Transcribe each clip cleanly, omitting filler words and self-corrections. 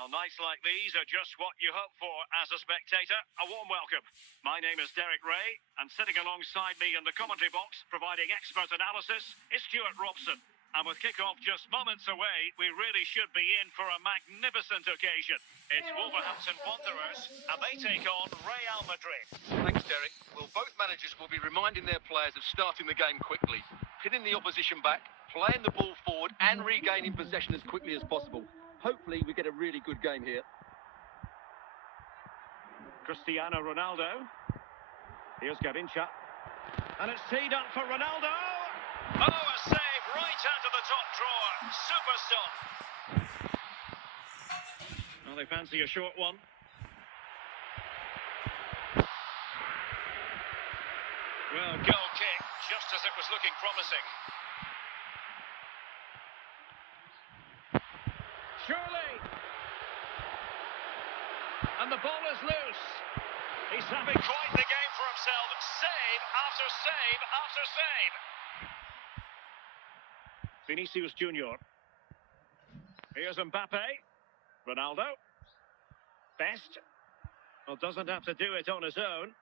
Well, nights like these are just what you hope for as a spectator. A warm welcome. My name is Derek Ray, and sitting alongside me in the commentary box, providing expert analysis, is Stuart Robson. And with kick-off just moments away, we really should be in for a magnificent occasion. It's Wolverhampton Wanderers, and they take on Real Madrid. Thanks, Derek. Well, both managers will be reminding their players of starting the game quickly, pinning the opposition back, playing the ball forward, and regaining possession as quickly as possible. Hopefully, we get a really good game here. Cristiano Ronaldo. Here's Garincha. And it's teed up for Ronaldo. Oh, a save right out of the top drawer. Super stop. Well, they fancy a short one. Well, goal kick, just as it was looking promising. Surely. And the ball is loose. He's having quite the game for himself. Save after save after save. Vinicius Junior. Here's Mbappe. Ronaldo. Best. Well, doesn't have to do it on his own.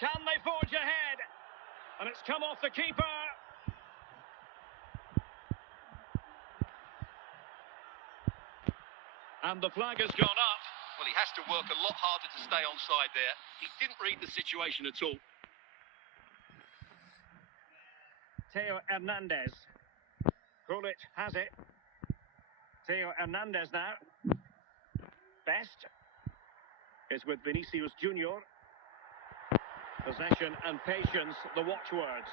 Can they forge ahead? And it's come off the keeper. And the flag has gone up. Well, he has to work a lot harder to stay onside there. He didn't read the situation at all. Theo Hernandez. Gullit has it. Theo Hernandez now. Best is with Vinicius Junior. Possession and patience, the watchwords.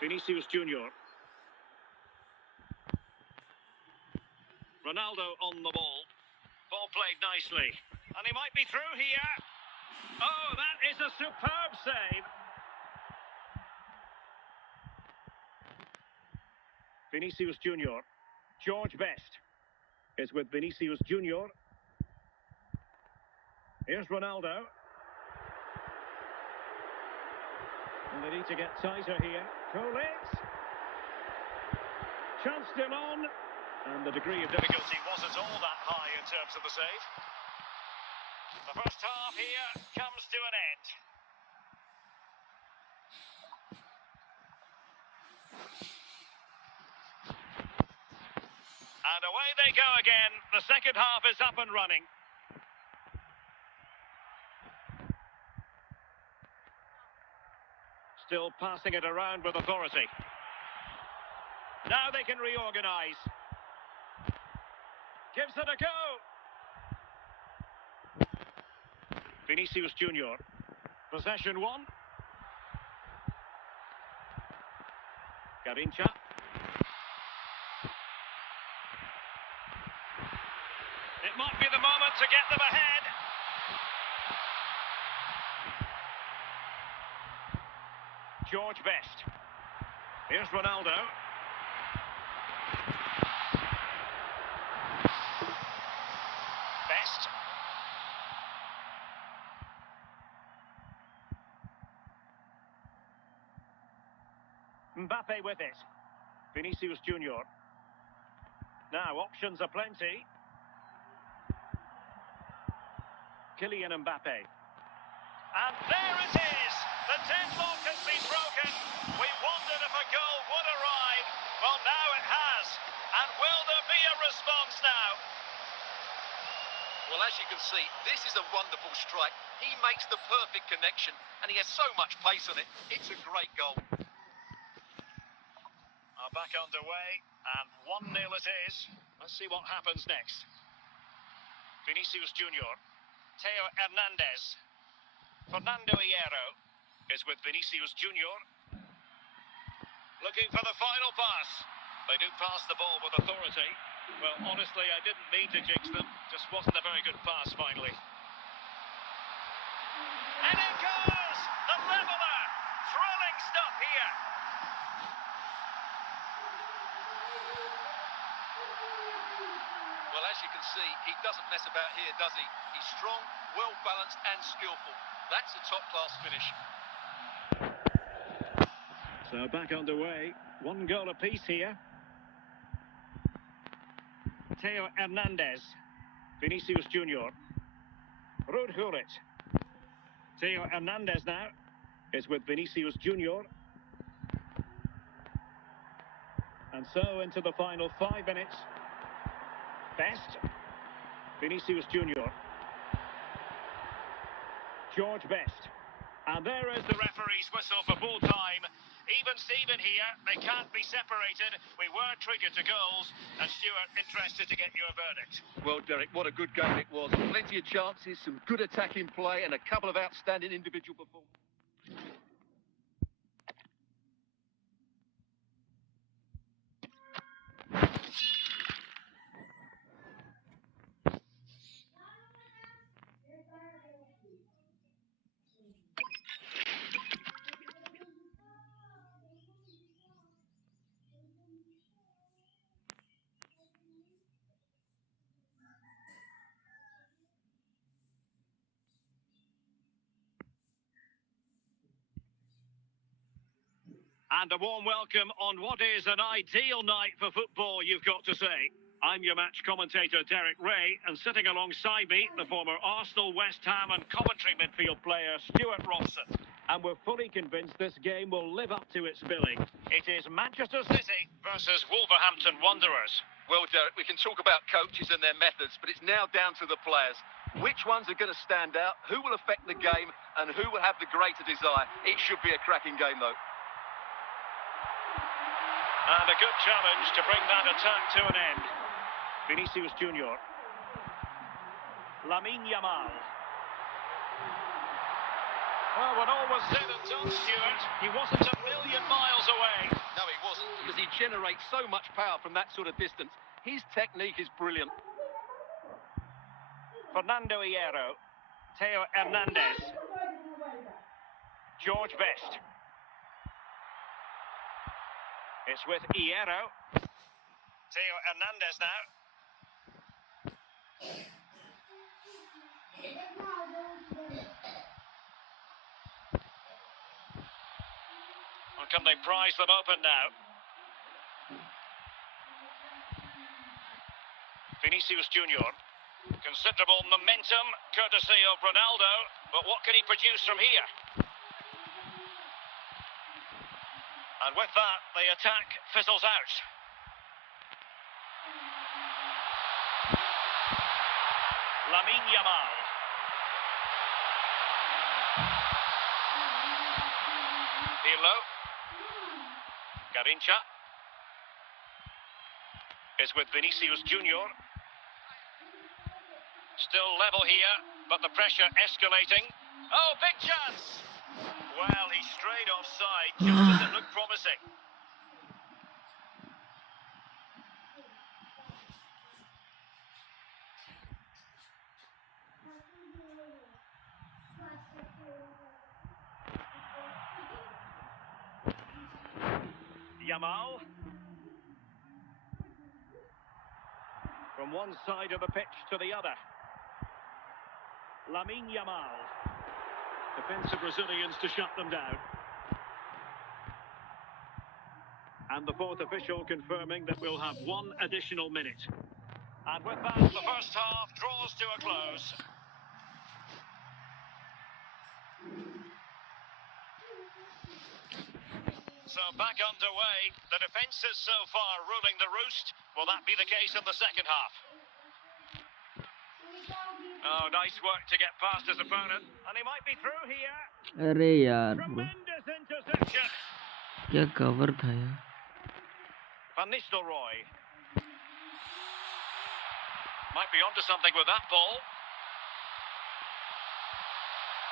Vinicius Junior. Ronaldo on the ball. Ball played nicely. And he might be through here. Oh, that is a superb save. Vinicius Junior. George Best is with Vinicius Junior. Here's Ronaldo. And they need to get tighter here. Gullit. Chance still on. And the degree of difficulty wasn't all that high in terms of the save. The first half here comes to an end. And away they go again. The second half is up and running. Still passing it around with authority. Now they can reorganise. Gives it a go. Vinicius Junior. Possession one. Garincha. It might be the moment to get them ahead. George Best. Here's Ronaldo. Best. Mbappe with it. Vinicius Junior. Now options are plenty. Kylian Mbappe. And there it is! The deadlock has been broken. We wondered if a goal would arrive. Well, now it has. And will there be a response now? Well, as you can see, this is a wonderful strike. He makes the perfect connection, and he has so much pace on it. It's a great goal. Back underway, and 1-0 it is. Let's see what happens next. Vinicius Junior. Theo Hernandez. Fernando Hierro is with Vinicius Junior. Looking for the final pass. They do pass the ball with authority. Well, honestly, I didn't mean to jinx them. Just wasn't a very good pass, finally. And it goes! The leveller! Thrilling stuff here. Well, as you can see, he doesn't mess about here, does he? He's strong, well-balanced and skillful. That's a top-class finish. So back underway. One goal apiece here. Theo Hernandez. Vinicius Junior. Ruud Gullit. Theo Hernandez now is with Vinicius Junior. And so into the final 5 minutes. Best. Vinicius Junior. George Best. And there is the referee's whistle for full time. Even Steven here, they can't be separated. We were treated to goals. And Stuart, interested to get your verdict. Well, Derek, what a good game it was. Plenty of chances, some good attacking play, and a couple of outstanding individual performances. And a warm welcome on what is an ideal night for football, you've got to say. I'm your match commentator, Derek Ray, and sitting alongside me, the former Arsenal, West Ham and Coventry midfield player, Stuart Robson. And we're fully convinced this game will live up to its billing. It is Manchester City versus Wolverhampton Wanderers. Well, Derek, we can talk about coaches and their methods, but it's now down to the players. Which ones are going to stand out, who will affect the game, and who will have the greater desire? It should be a cracking game, though. And a good challenge to bring that attack to an end. Vinicius Junior. Lamine Yamal. Well, when all was said and done, Stuart, he wasn't a million miles away. No, he wasn't, because he generates so much power from that sort of distance. His technique is brilliant. Fernando Hierro. Theo Hernandez. George Best. It's with Hierro. Theo Hernandez now. Or can they prise them open now? Vinicius Junior. Considerable momentum, courtesy of Ronaldo. But what can he produce from here? And with that, the attack fizzles out. Lamine Yamal. Pirlo. Garincha. Is with Vinicius Junior. Still level here, but the pressure escalating. Oh, big chance! Well, he strayed offside, just as it looked promising. Yamal. From one side of the pitch to the other. Lamine Yamal. Defensive Brazilians to shut them down. And the fourth official confirming that we'll have one additional minute. And with that, the first half draws to a close. So back underway. The defence is so far ruling the roost. Will that be the case in the second half? Oh, nice work to get past his opponent. And he might be through here. अरे यार Tremendous interception. क्या cover था यार. Van Nistelrooy. Might be onto something with that ball.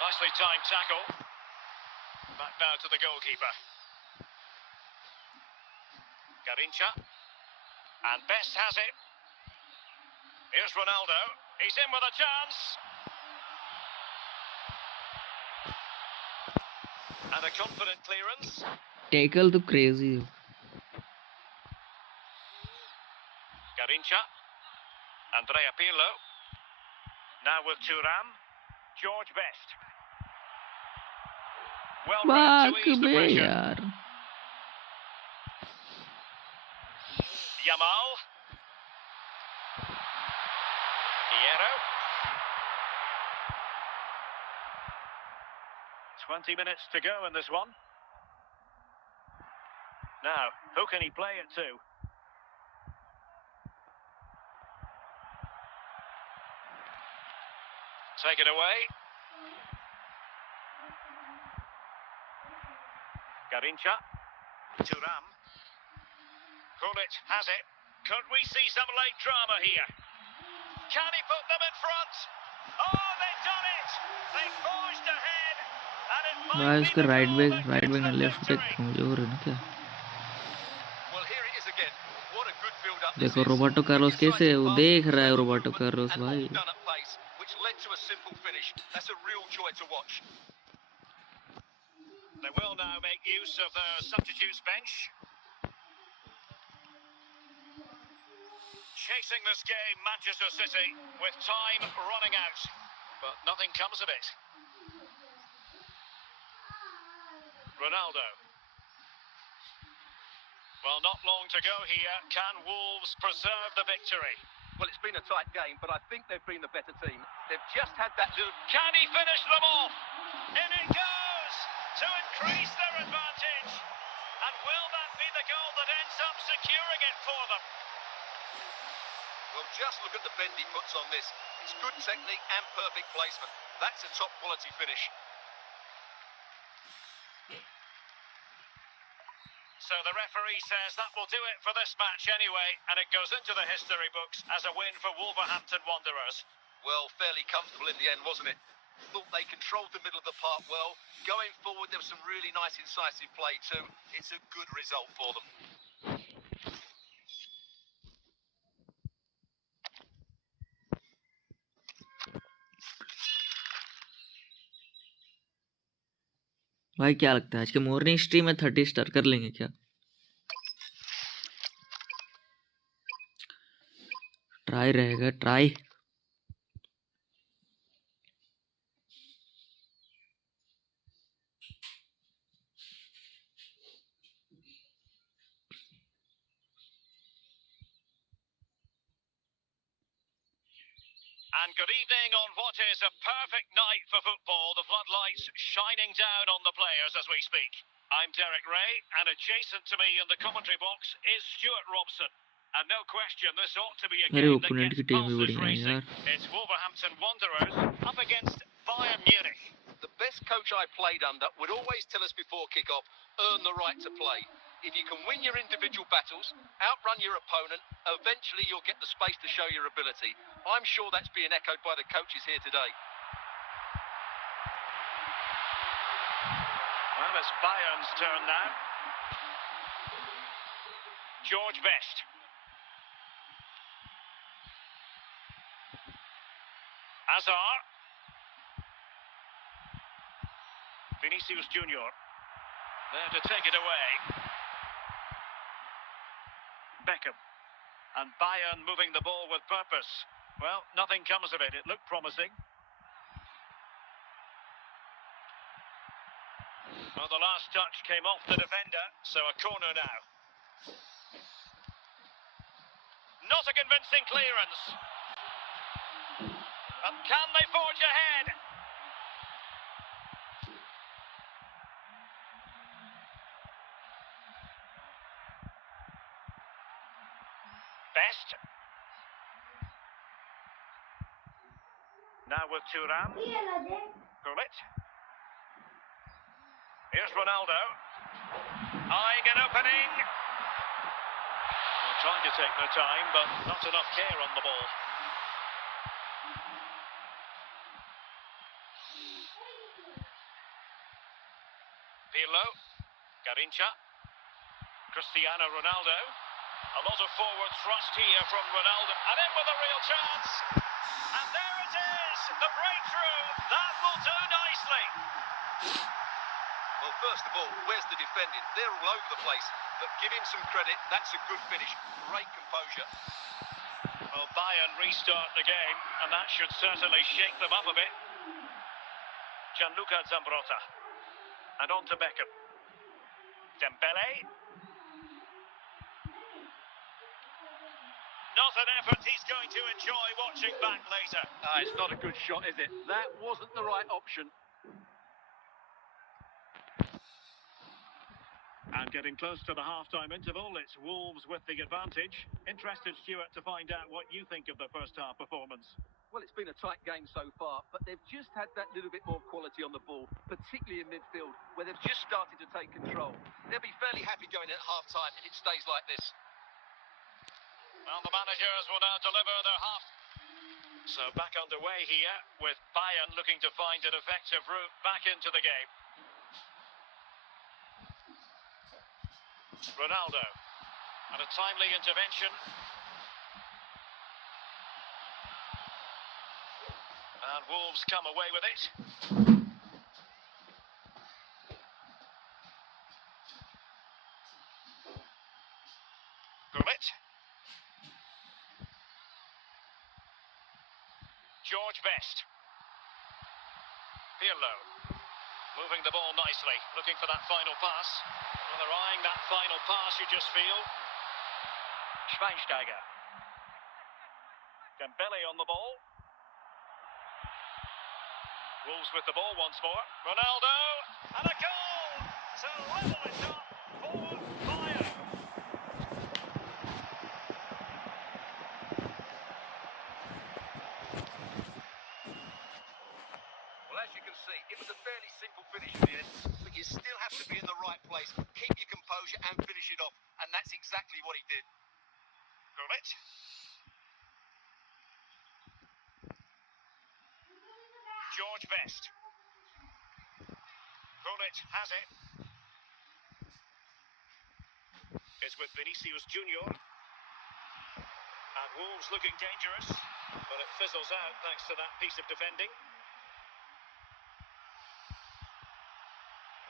Nicely timed tackle. Back now to the goalkeeper. Garincha. And Best has it. Here's Ronaldo. He's in with a chance. And a confident clearance. Tackle तो crazy. Garincha. Andrea Pirlo. Now with Thuram. George Best. Well, to ease the pressure. यार. Yamal. Hierro. 20 minutes to go in this one. Now, who can he play it to? Take it away. Garincha. Thuram. Gullit has it. Could we see some late drama here? Can he put them in front? Oh, they've done it! They forged ahead, and it भाई might be उसका the right goal back that right gives back ना them left back victory. कमजोर है ना क्या? Well, here it is again. What a good build-up this देखो is. Roberto Carlos कैसे है, वो Decisive देख pass, रहा है clever Roberto movement, Carlos and all भाई. done at pace, which led to a simple finish. That's a real joy to watch. They will now make use of their substitutes bench. Chasing this game, Manchester City, with time running out. But nothing comes of it. Ronaldo. Well, not long to go here. Can Wolves preserve the victory? Well, it's been a tight game, but I think they've been the better team. They've just had that little... Can he finish them off? In it goes to increase their advantage. And will that be the goal that ends up securing it for them? Well, just look at the bend he puts on this. It's good technique and perfect placement. That's a top quality finish. So the referee says that will do it for this match anyway, and it goes into the history books as a win for Wolverhampton Wanderers. Well, fairly comfortable in the end, wasn't it? Thought they controlled the middle of the park well. Going forward, there was some really nice incisive play too. It's a good result for them. भाई क्या लगता है आज के morning stream में 30 star कर लेंगे क्या? ट्राई रहेगा try. And good evening on what is a perfect night for football. The floodlights shining down on the players as we speak. I'm Derek Ray, and adjacent to me in the commentary box is Stuart Robson. And no question, this ought to be a अरे game that opponent gets की team भी pulses बढ़िया है racing. यार. It's Wolverhampton Wanderers up against Bayern Munich. The best coach I played under would always tell us before kick-off, earn the right to play. If you can win your individual battles, outrun your opponent, eventually you'll get the space to show your ability. I'm sure that's being echoed by the coaches here today. Well, it's Bayern's turn now. George Best. Azar. Vinicius Junior. There to take it away. Beckham. And Bayern moving the ball with purpose. Well, nothing comes of it. It looked promising. Well, the last touch came off the defender, so a corner now. Not a convincing clearance. But can they forge ahead? Best. Now with Thuram. Gullit. Here's Ronaldo. Eyeing an opening. Well, trying to take their time, but not enough care on the ball. Pirlo. Garincha. Cristiano Ronaldo. A lot of forward thrust here from Ronaldo. And in with a real chance. And there it is. The breakthrough. That will do nicely. Well, first of all, where's the defending? They're all over the place. But give him some credit. That's a good finish. Great composure. Well, Bayern restart the game, and that should certainly shake them up a bit. Gianluca Zambrotta. And on to Beckham. Dembele. Not an effort he's going to enjoy watching back later. It's not a good shot, is it? That wasn't the right option. And getting close to the half-time interval, it's Wolves with the advantage. Interested, Stuart, to find out what you think of the first half performance. Well, it's been a tight game so far, but they've just had that little bit more quality on the ball, particularly in midfield, where they've just started to take control. They'll be fairly happy going at half-time if it stays like this. Well, the managers will now deliver their half. So back underway here, with Bayern looking to find an effective route back into the game. Ronaldo, and a timely intervention. And Wolves come away with it. Gullit. George Best. Pirlo. Moving the ball nicely, looking for that final pass. Well, they're eyeing that final pass, you just feel. Schweinsteiger. Dembele on the ball. Wolves with the ball once more. Ronaldo, and a goal to level it up for Bayern. Well, as you can see, it was a fairly simple finish in the end, but you still have to be in the right place, keep your composure and finish it off, and that's exactly what he did. Gullit. George Best. Gullit has it. It's with Vinicius Junior. And Wolves looking dangerous, but it fizzles out thanks to that piece of defending.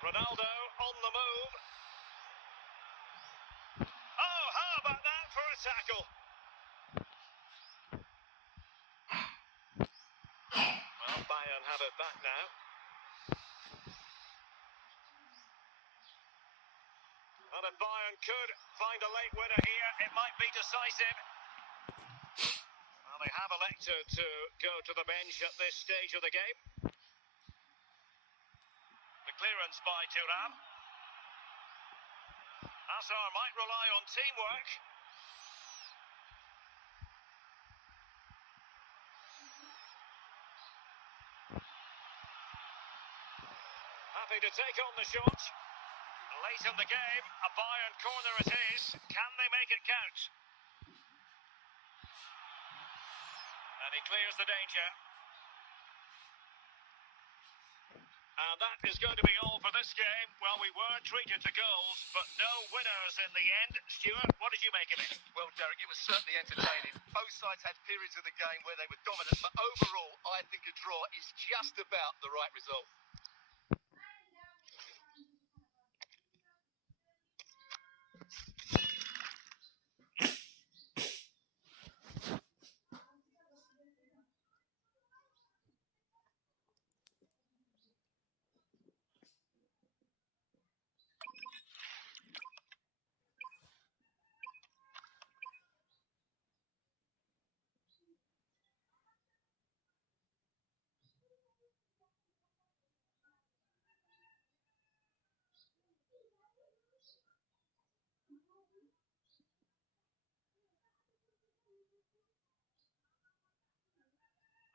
Ronaldo on the move. Oh, how about that for a tackle? Well, Bayern have it back now. And if Bayern could find a late winner here, it might be decisive. Well, they have elected to go to the bench at this stage of the game. The clearance by Thuram. Hazard might rely on teamwork. Happy to take on the shot. Late in the game, a Bayern corner it is. Can they make it count? And he clears the danger. And that is going to be all for this game. Well, we were treated to goals, but no winners in the end. Stuart, what did you make of it? Well, Derek, it was certainly entertaining. Both sides had periods of the game where they were dominant, but overall, I think a draw is just about the right result.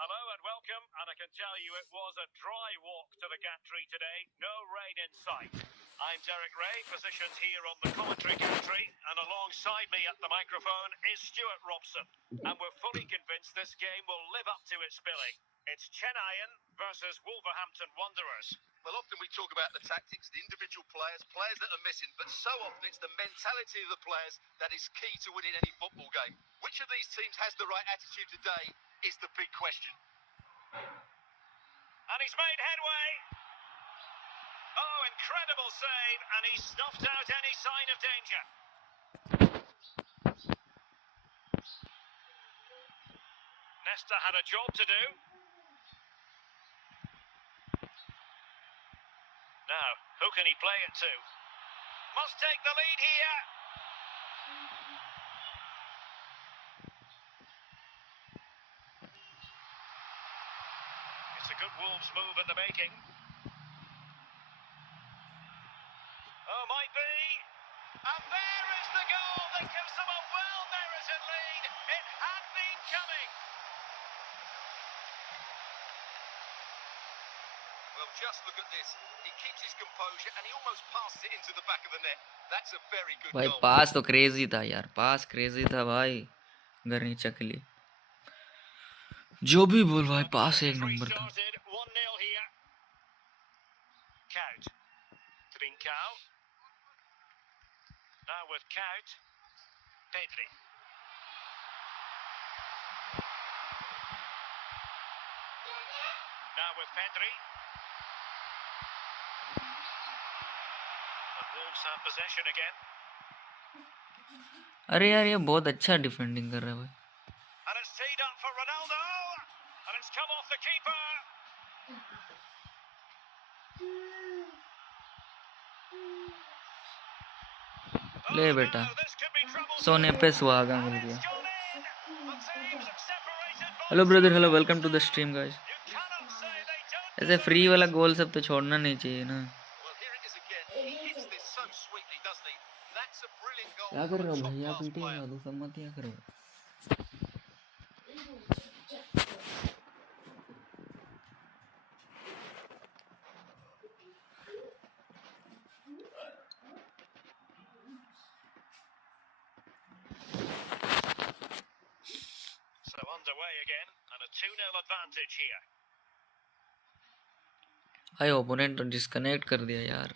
Hello and welcome, and I can tell you it was a dry walk to the gantry today, no rain in sight. I'm Derek Ray, positioned here on the commentary gantry, and alongside me at the microphone is Stuart Robson. And we're fully convinced this game will live up to its billing. It's Chennai versus Wolverhampton Wanderers. Well, often we talk about the tactics, the individual players that are missing, but so often it's the mentality of the players that is key to winning any football game. Which of these teams has the right attitude today is the big question. And he's made headway. Oh, incredible save, and he snuffed out any sign of danger. Nesta had a job to do. Now, who can he play it to? Must take the lead here. Wolves move in the making. Oh, might be. And there is the goal that gives them a well-merited lead. It had been coming. Well, just look at this. He keeps his composure and he almost passes it into the back of the net. That's a very good भाई goal. पास तो crazy था यार, पास crazy था भाई, गरनी चकली जो भी बोल भाई, पास एक नंबर था. 1-0 here. Kaut. Trincao. Now with Kaut. Pedri. Now with Pedri. The Wolves have possession again. अरे यार ये बहुत अच्छा डिफेंडिंग कर रहा है भाई. And it's teed up for Ronaldo. And it's come off the keeper. ले बेटा, सोने पे सुहागा मिल गया. Hello brother, hello, welcome to the stream guys. ऐसे फ्री वाला गोल सब तो छोड़ना नहीं चाहिए ना. क्या कर रहे हो भैया, पीटी मार दो, सब मत क्या करो. So underway again and a 2-0 advantage here. भाई ओपोनेंट तो डिस्कनेक्ट कर दिया यार.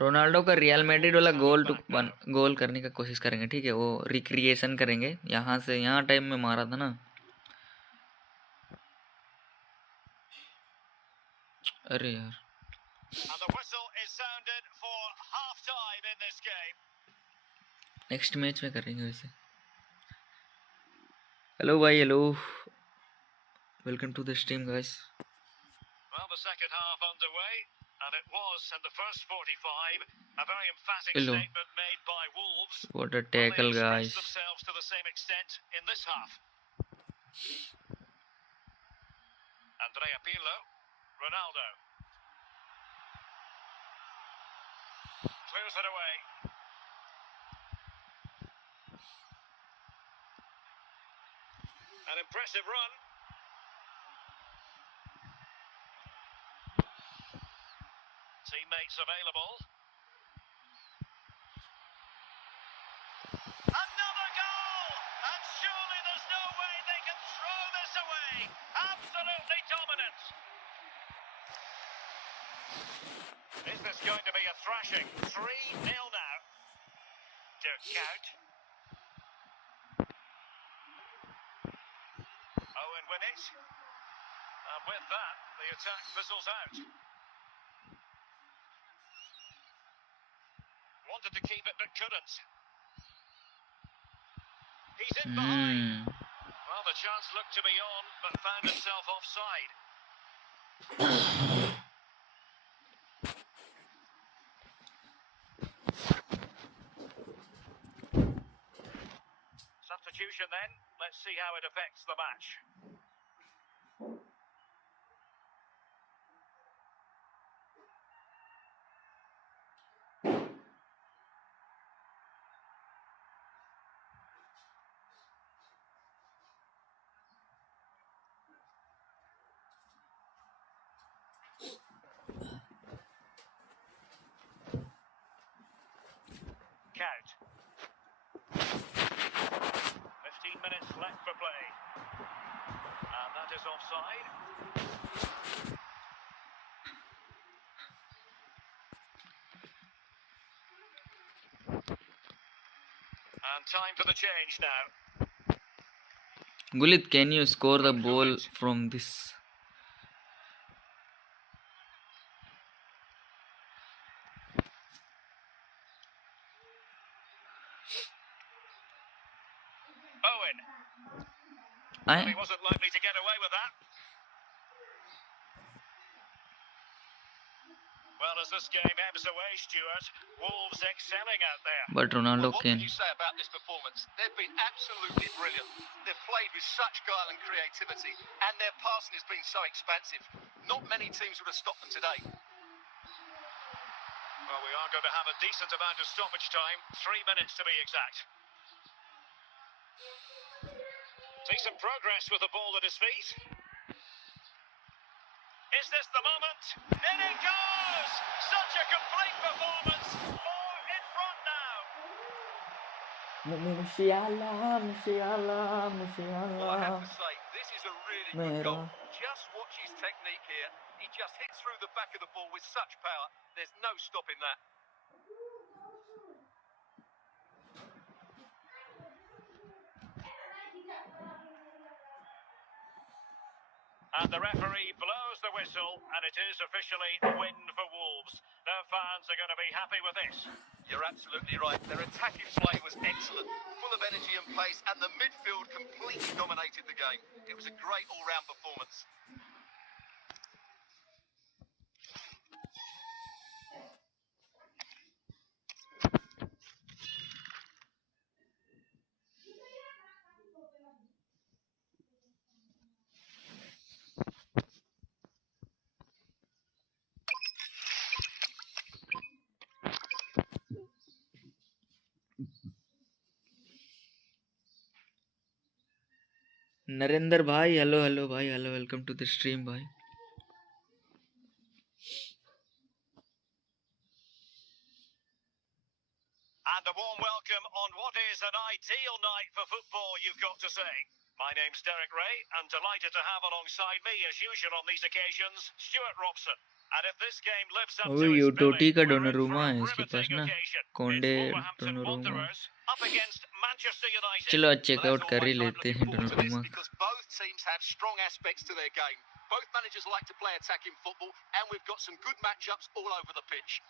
रोनाल्डो का रियल मैड्रिड वाला गोल करने का कोशिश करेंगे, ठीक है. वो रिक्रिएशन करेंगे यहाँ से, यहाँ टाइम में मारा था ना. अरे यार, नेक्स्ट मैच में करेंगे वैसे. हेलो भाई, hello, welcome to the stream guys. Well, the second half underway, and it was in the first 45 a very emphatic Hello. statement made by Wolves. What a tackle, They guys. expressed themselves to the same extent in this half. Andrea Pirlo, Ronaldo clears it away. An impressive run. Teammates available. Another goal! And surely there's no way they can throw this away. Absolutely dominant. Is this going to be a thrashing? 3-0 now. Dirk Kuyt. Owen with it. And with that, the attack fizzles out. Wanted to keep it but couldn't. He's in behind. Well, the chance looked to be on, but found himself offside. Substitution then. Let's see how it affects the match. Count. 15 minutes left for play. And that is offside. And time for the change now. Gulit, can you score the ball from this? Owen. आए He wasn't likely to get away with that. Well, as this game ebbs away, Stuart, Wolves excelling out there. But Ronaldo Well, what can can you say about this performance? They've been absolutely brilliant. They've played with such guile and creativity, and their passing has been so expansive. Not many teams would have stopped them today. Well, we are going to have a decent amount of stoppage time, 3 minutes to be exact. See some progress with the ball at his feet. Is this the moment? In it goes! Such a complete performance. 4 in front now. मुशियाला Well, I have to say, this is a really good मेरा goal. Just watch his technique here. He just hits through the back of the ball with such power. There's no stopping that. And the referee blows the whistle, and it is officially a win for Wolves. Their fans are going to be happy with this. You're absolutely right. Their attacking play was excellent, full of energy and pace, and the midfield completely dominated the game. It was a great all-round performance. Narendra भाई hello hello भाई hello welcome to the stream भाई And a warm welcome on what is an ideal night for football, you've got to say. My name's Derek Ray, and delighted to have alongside me, as usual on these occasions, Stuart Robson. And if this game lives up ओए to ये its टोटी billing, का we're in for Donnarumma a है इसके पास riveting ना occasion. It's कोंडे Wolverhampton Donnarumma Wanderers up against Manchester United. चलो आज Well, checkout as कर ही always, I'm लेते looking हैं forward to this Donnarumma because both teams have strong aspects to their game. Both managers like to play attacking football, and we've got some good matchups all over the pitch.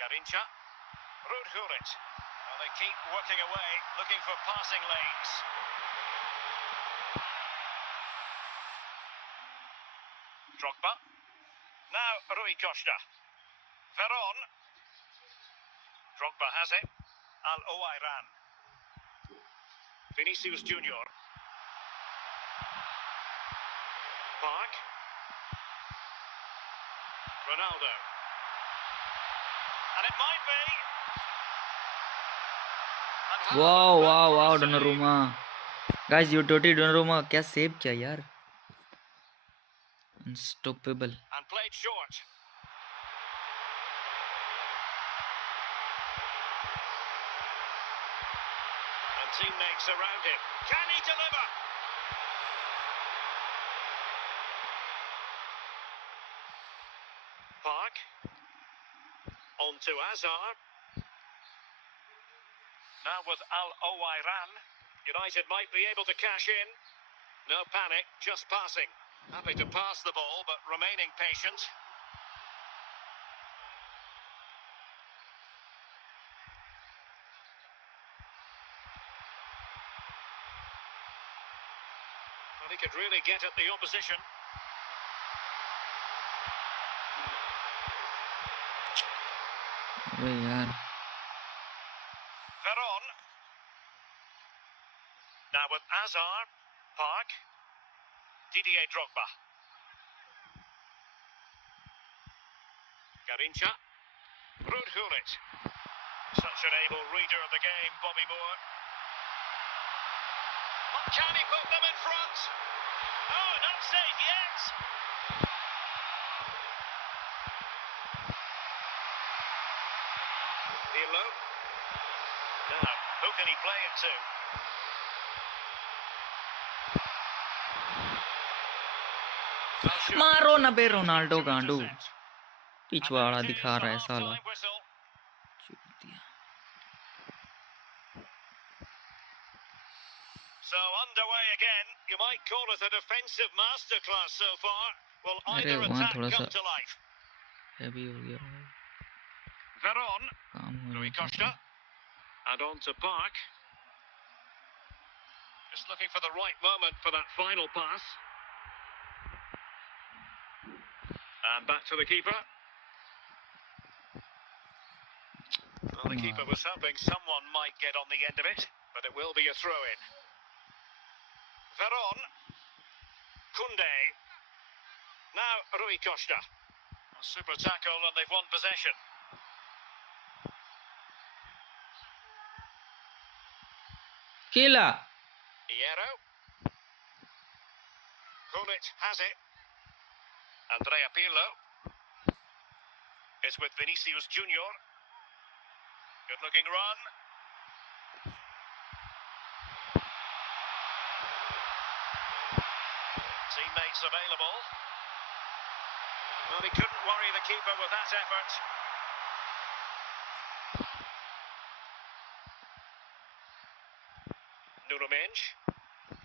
Garincha, Rudhurit. Well, they keep working away, looking for passing lanes. Drogba. Now Rui Costa. Veron. Drogba has it. Al-Owairan. Vinicius Junior. Park. Ronaldo. And it might be. And how wow about that wow for a wow save? Donnarumma guys you टोटी Donnarumma क्या save किया यार unstoppable And played short. And teammates around him. Can he deliver? Park. On to Azar. Now with Al-Owairan. United might be able to cash in. No panic, just passing. Happy to pass the ball, but remaining patient. Well, he could really get at the opposition. अबे यार Veron. Now with Azar. Park. Didier Drogba. Garincha. Rudhurit. Such an able reader of the game, Bobby Moore. Can he put them in front? Oh, not safe yet. Pirlo. Now, who can he play it to? मारो ना बे Ronaldo गांडू पिछवाड़ा दिखा रहा है साला So underway again. You might call it a defensive masterclass so far. Will अरे either वहाँ attack थोड़ा सा come to life? हैवी हो गया Veron. काम हो Rui Costa. And on to Park. Just looking for the right moment for that final pass. And back to the keeper. Well, the keeper was hoping someone might get on the end of it, but it will be a throw-in. Veron. Koundé. Now Rui Costa. A super tackle and they've won possession. Kila. Hierro. Gullit has it. Andrea Pirlo is with Vinicius Junior. Good looking run. Teammates available. Well, he couldn't worry the keeper with that effort. Nuno Mendes.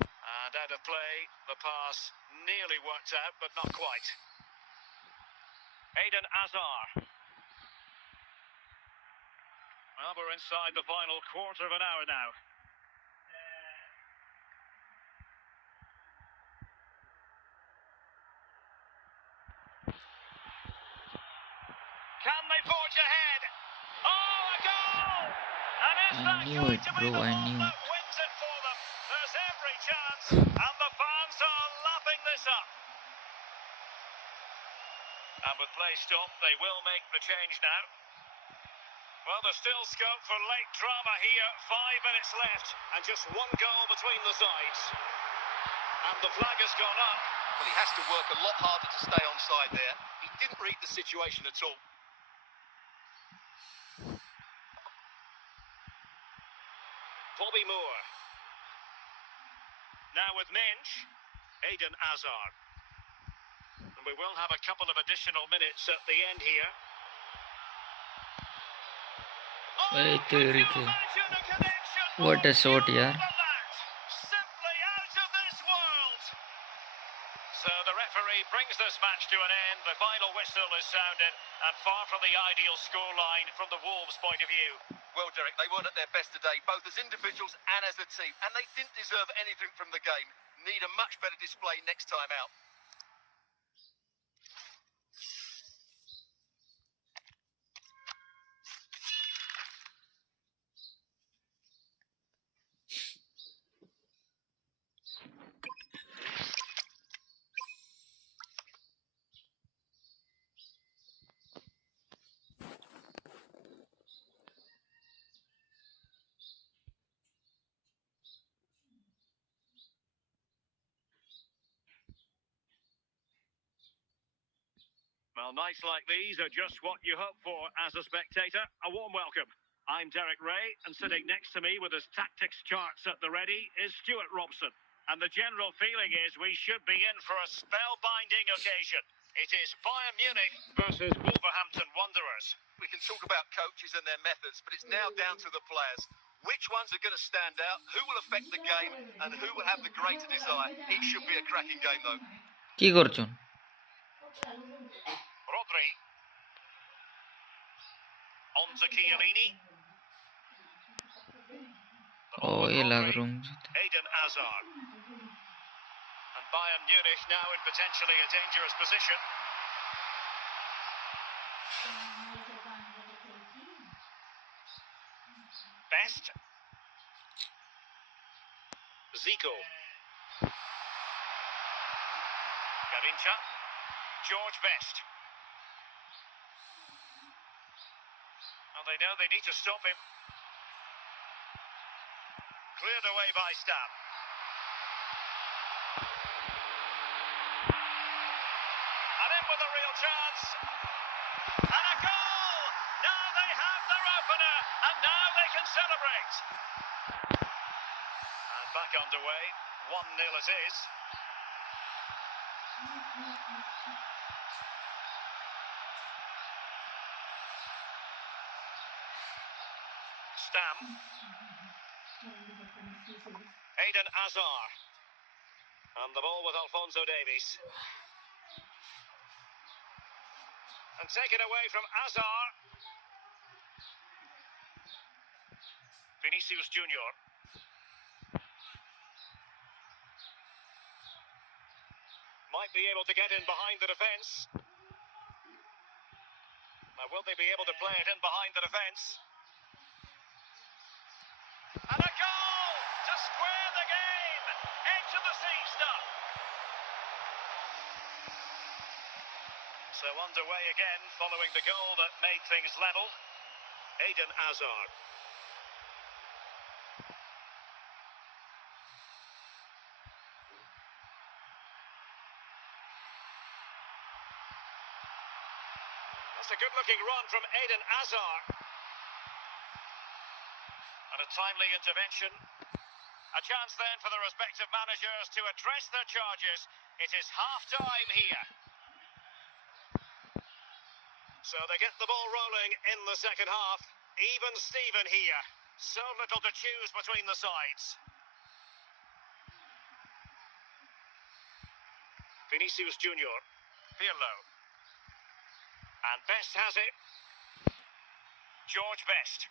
And out of play, the pass nearly worked out, but not quite. Eden Hazard. Well, we're inside the final quarter of an hour now. Can they forge ahead? Oh, a goal! And is that going to be the one that wins it for them? There's every chance, and the fans are lapping this up. And with play stopped, they will make the change now. Well, there's still scope for late drama here. 5 minutes left, and just one goal between the sides. And the flag has gone up. Well, he has to work a lot harder to stay onside there. He didn't read the situation at all. Bobby Moore. Now with Mendes, Eden Hazard. And we will have a couple of additional minutes at the end here. Hey, Can you imagine the connection? What a shot, yeah. Simply out of this world. So the referee brings this match to an end. The final whistle is sounded, and far from the ideal scoreline from the Wolves' point of view. Well, Derek, they weren't at their best today, both as individuals and as a team, and they didn't deserve anything from the game. Need a much better display next time out. Well, nights like these are just what you hope for as a spectator. A warm welcome. I'm Derek Ray, and sitting next to me with his tactics charts at the ready is Stuart Robson. And the general feeling is we should be in for a spellbinding occasion. It is Bayern Munich versus Wolverhampton Wanderers. We can talk about coaches and their methods, but it's now down to the players. Which ones are going to stand out, who will affect the game, and who will have the greater desire. It should be a cracking game, though. কি করছেন? Rodri. On to Chiellini. Oh, ये लग रहा Eden Hazard. And Bayern Munich now in potentially a dangerous position. Best. Zico. Garincha. George Best. And they know they need to stop him. Cleared away by Stam. And in with a real chance. And a goal! Now they have their opener, and now they can celebrate. And back underway, 1-0 it is. Stam. Eden Hazard. And the ball with Alphonso Davies. And taken away from Hazard. Vinicius Junior. Might be able to get in behind the defence. Now, will they be able to play it in behind the defence? And a goal to square the game. Edge of the seat stuff. So underway again following the goal that made things level. Eden Hazard. That's a good-looking run from Eden Hazard. And a timely intervention. A chance then for the respective managers to address their charges. It is half-time here. So they get the ball rolling in the second half. Even Steven here. So little to choose between the sides. Vinicius Junior. Pirlo. And Best has it. George Best.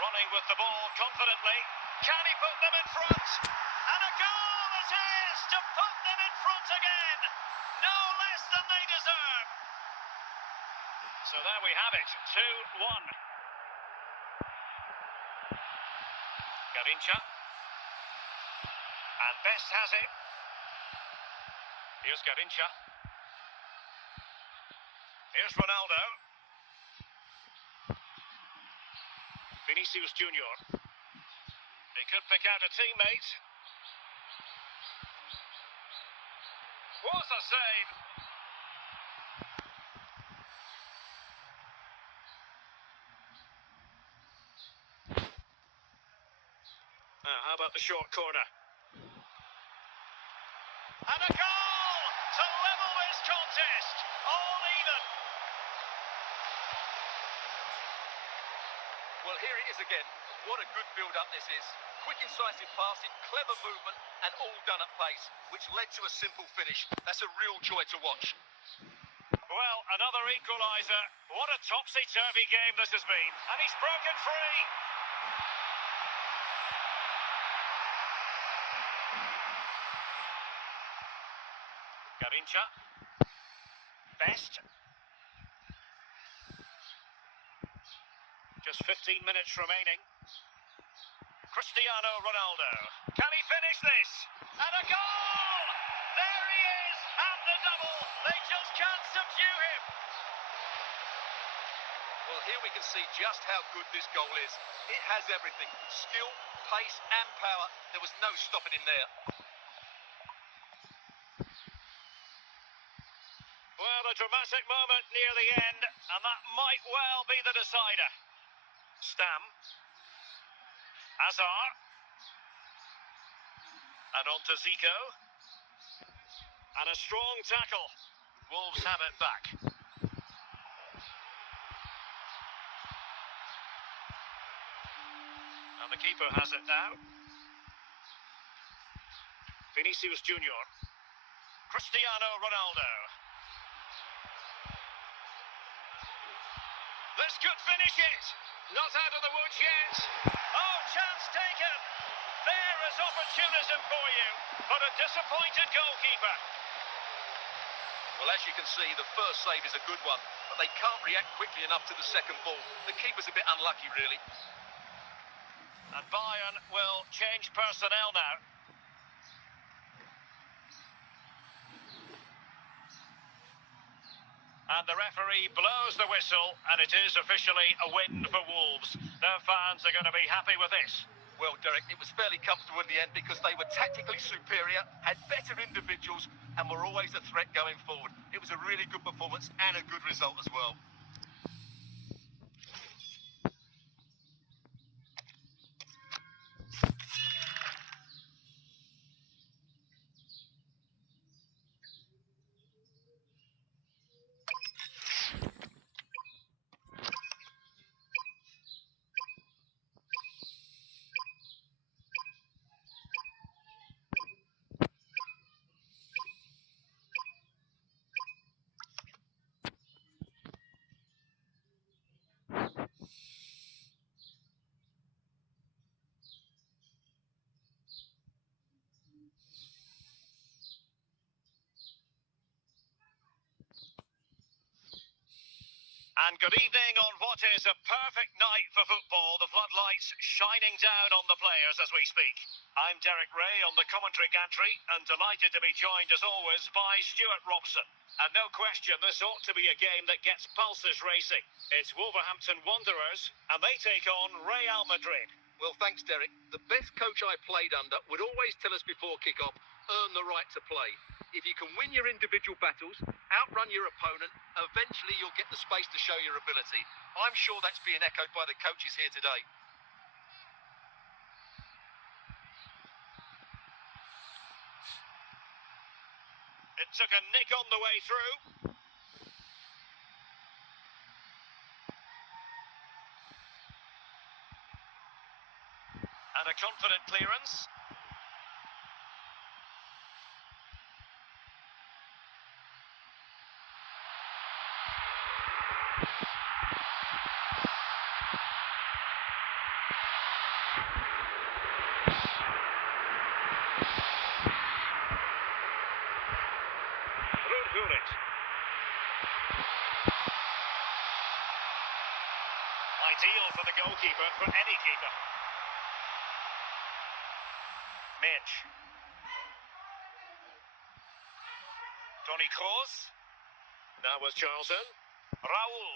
Running with the ball confidently. Can he put them in front? And a goal it is to put them in front again. No less than they deserve. So there we have it, 2-1. Garincha. And Best has it. Here's Garincha. Here's Ronaldo. Vinicius Junior. He could pick out a teammate. Was a save. Now, how about the short corner? And a goal to level this contest. All even. Well, here it is again. What a good build-up this is. Quick, incisive passing, clever movement, and all done at pace, which led to a simple finish. That's a real joy to watch. Well, another equaliser. What a topsy-turvy game this has been. And he's broken free. Garincha. Best. Just 15 minutes remaining. Cristiano Ronaldo. Can he finish this? And a goal! There he is at the double. They just can't subdue him. Well, here we can see just how good this goal is. It has everything. Skill, pace and power. There was no stopping him there. Well, a dramatic moment near the end, and that might well be the decider. Stam. Hazard. And on to Zico. And a strong tackle. Wolves have it back. And the keeper has it now. Vinicius Junior. Cristiano Ronaldo. This could finish it. Not out of the woods yet. Oh, chance taken. There is opportunism for you, but a disappointed goalkeeper. Well, as you can see, the first save is a good one, but they can't react quickly enough to the second ball. The keeper's a bit unlucky, really. And Bayern will change personnel now. And the referee blows the whistle, and it is officially a win for Wolves. Their fans are going to be happy with this. Well, Derek, it was fairly comfortable in the end because they were tactically superior, had better individuals, and were always a threat going forward. It was a really good performance and a good result as well. And good evening on what is a perfect night for football. The floodlights shining down on the players as we speak. I'm Derek Ray on the commentary gantry and delighted to be joined as always by Stuart Robson. And no question, this ought to be a game that gets pulses racing. It's Wolverhampton Wanderers and they take on Real Madrid. Well, thanks, Derek. The best coach I played under would always tell us before kick-off, earn the right to play. If you can win your individual battles, outrun your opponent, eventually you'll get the space to show your ability. I'm sure that's being echoed by the coaches here today. It took a nick on the way through. And a confident clearance. Ideal for the goalkeeper, for any keeper. Minch. Toni Kroos. Now was Charlton. Raul.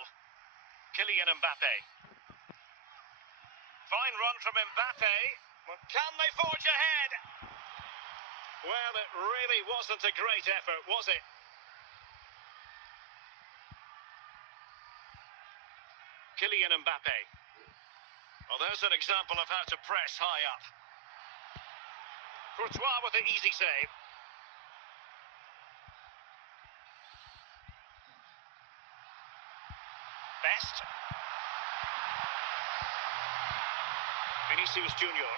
Kylian Mbappe. Fine run from Mbappe. Well, can they forge ahead? Well, it really wasn't a great effort, was it? Kylian Mbappe. Well, there's an example of how to press high up. Courtois with the easy save. Best. Vinicius Junior.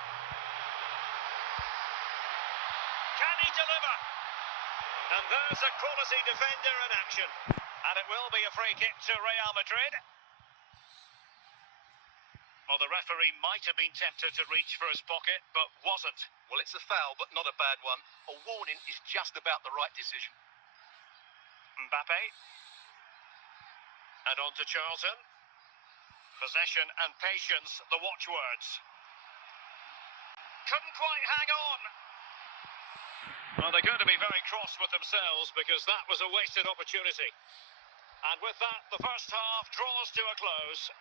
Can he deliver? And there's a quality defender in action. And it will be a free kick to Real Madrid. Well, the referee might have been tempted to reach for his pocket, but wasn't. Well, it's a foul, but not a bad one. A warning is just about the right decision. Mbappe. And on to Charlton. Possession and patience, the watchwords. Couldn't quite hang on. Well, they're going to be very cross with themselves because that was a wasted opportunity. And with that, the first half draws to a close.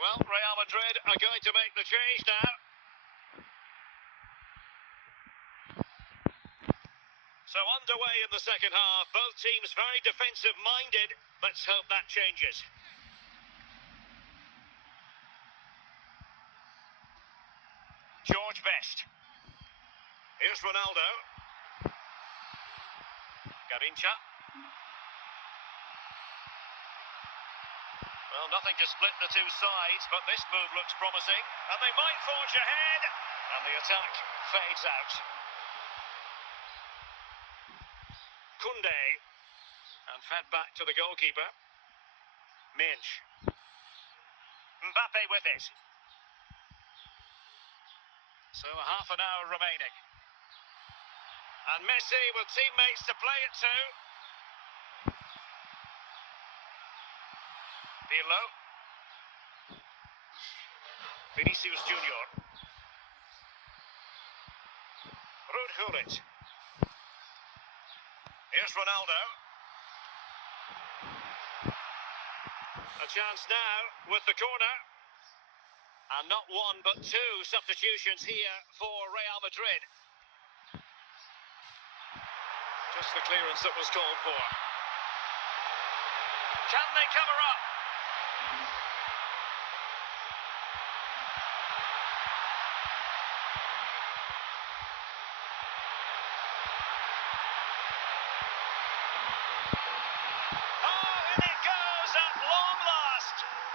Well, Real Madrid are going to make the change now. So underway in the second half, both teams very defensive-minded. Let's hope that changes. George Best. Here's Ronaldo. Garincha. Well, nothing to split the two sides, but this move looks promising. And they might forge ahead. And the attack fades out. Koundé. And fed back to the goalkeeper. Minch. Mbappe with it. So half an hour remaining. And Messi with teammates to play it to. Pirlo. Vinicius Junior. Ruud Gullit. Here's Ronaldo. A chance now with the corner. And not one but two substitutions here for Real Madrid. Just the clearance that was called for. Can they cover up?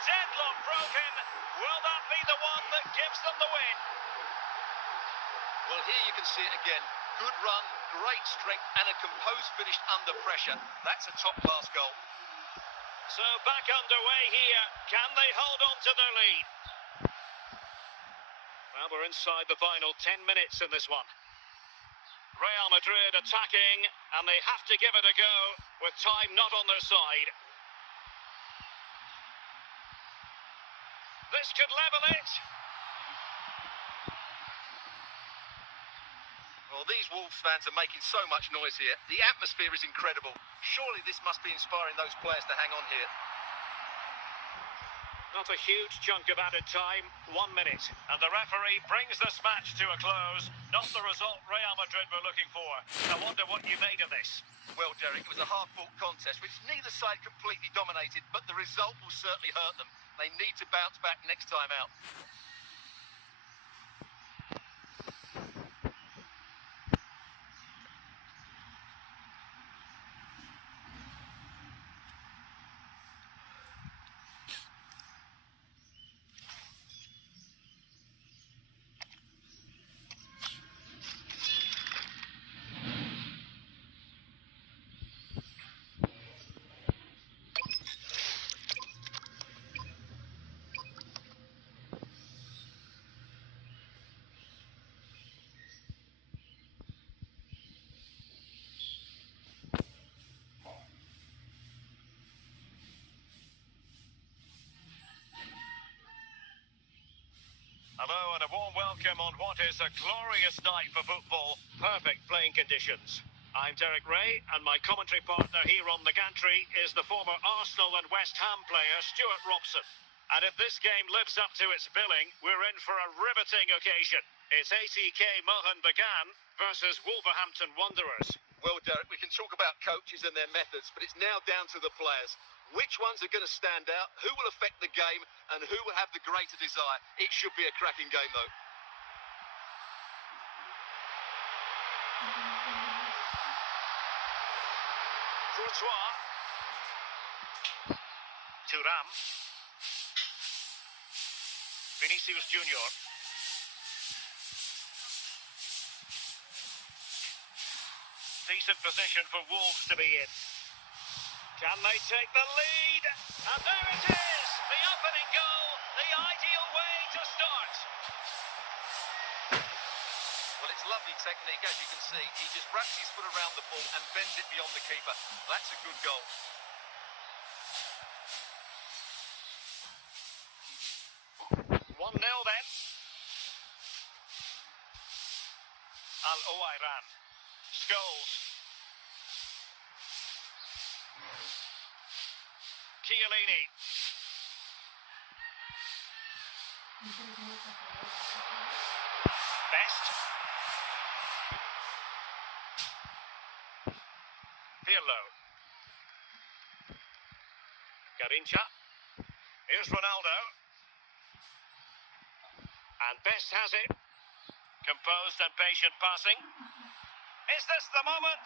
Deadlock broken. Will that be the one that gives them the win? Well, here you can see it again. Good run, great strength, and a composed finish under pressure. That's a top-class goal. So back underway here. Can they hold on to their lead? Well, we're inside the final 10 minutes in this one. Real Madrid attacking, and they have to give it a go with time not on their side. This could level it. Well, these Wolves fans are making so much noise here. The atmosphere is incredible. Surely this must be inspiring those players to hang on here. Not a huge chunk of added time, 1 minute. And the referee brings this match to a close. Not the result Real Madrid were looking for. I wonder what you made of this. Well, Derek, it was a hard-fought contest, which neither side completely dominated, but the result will certainly hurt them. They need to bounce back next time out. Hello and a warm welcome on what is a glorious night for football. Perfect playing conditions. I'm Derek Ray, and my commentary partner here on the gantry is the former Arsenal and West Ham player Stuart Robson. And if this game lives up to its billing, we're in for a riveting occasion. It's ATK Mohan Bagan versus Wolverhampton Wanderers. Well, Derek, we can talk about coaches and their methods, but it's now down to the players. Which ones are going to stand out, who will affect the game, and who will have the greater desire? It should be a cracking game, though. Courtois. Thuram. Vinicius Junior. Decent position for Wolves to be in. Can they take the lead? And there it is! The opening goal, the ideal way to start. Well, it's lovely technique, as you can see. He just wraps his foot around the ball and bends it beyond the keeper. That's a good goal. One 0 then. Al-Owairan. Scholes. Chiellini. Best. Pirlo. Garincha. Here's Ronaldo. And Best has it. Composed and patient passing. Is this the moment?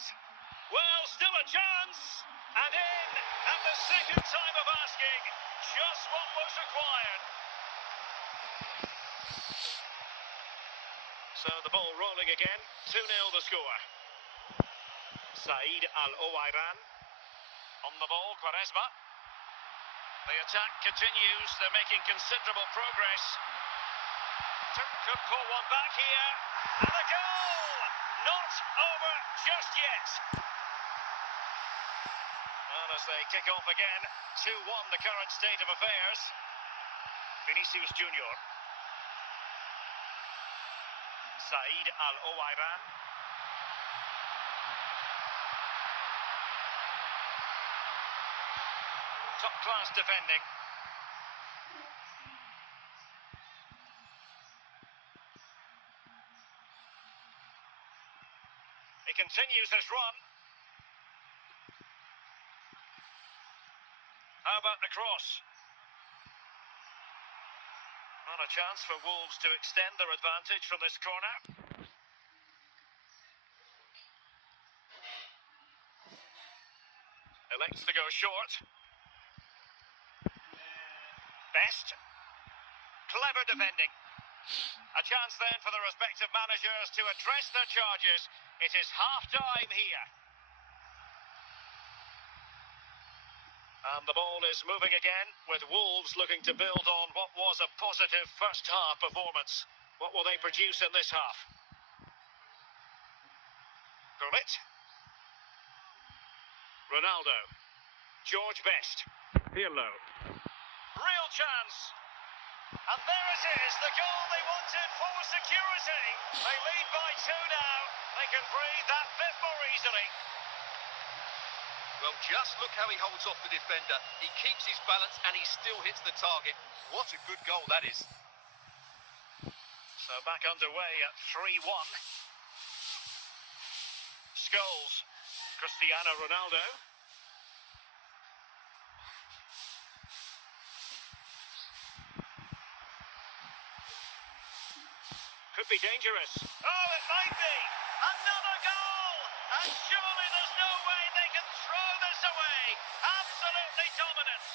Well, still a chance. And in at the second time of asking. Just what was required. So the ball rolling again. 2-0 the score. Said Al-Owairan. On the ball, Quaresma. The attack continues. They're making considerable progress. Could pull one back here. And a goal! Not over just yet. And as they kick off again, 2-1 the current state of affairs. Vinicius Junior. Said Al-Owairan. Top class defending. He continues his run. How about the cross? Not a chance for Wolves to extend their advantage from this corner. Elects to go short. Best. Clever defending. A chance then for the respective managers to address their charges. It is half-time here. And the ball is moving again, with Wolves looking to build on what was a positive first-half performance. What will they produce in this half? Gullit. Ronaldo. George Best. Pirlo. Real chance. And there it is, the goal they wanted for security. They lead by 2 now. They can breathe that bit more easily. Well, just look how he holds off the defender. He keeps his balance and he still hits the target. What a good goal that is. So back underway at 3-1. Scholes, Cristiano Ronaldo. Could be dangerous. Oh, it might be. Another goal. And surely there's no way they can throw this away. Absolutely dominant.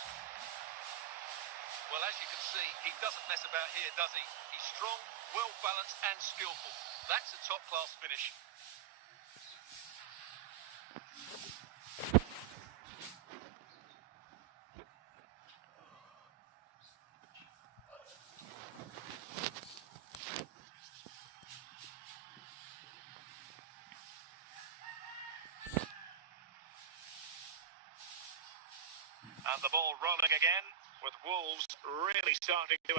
Well, as you can see, he doesn't mess about here, does he? He's strong, well-balanced and skillful. That's a top-class finish. And the ball rolling again, with Wolves really starting to...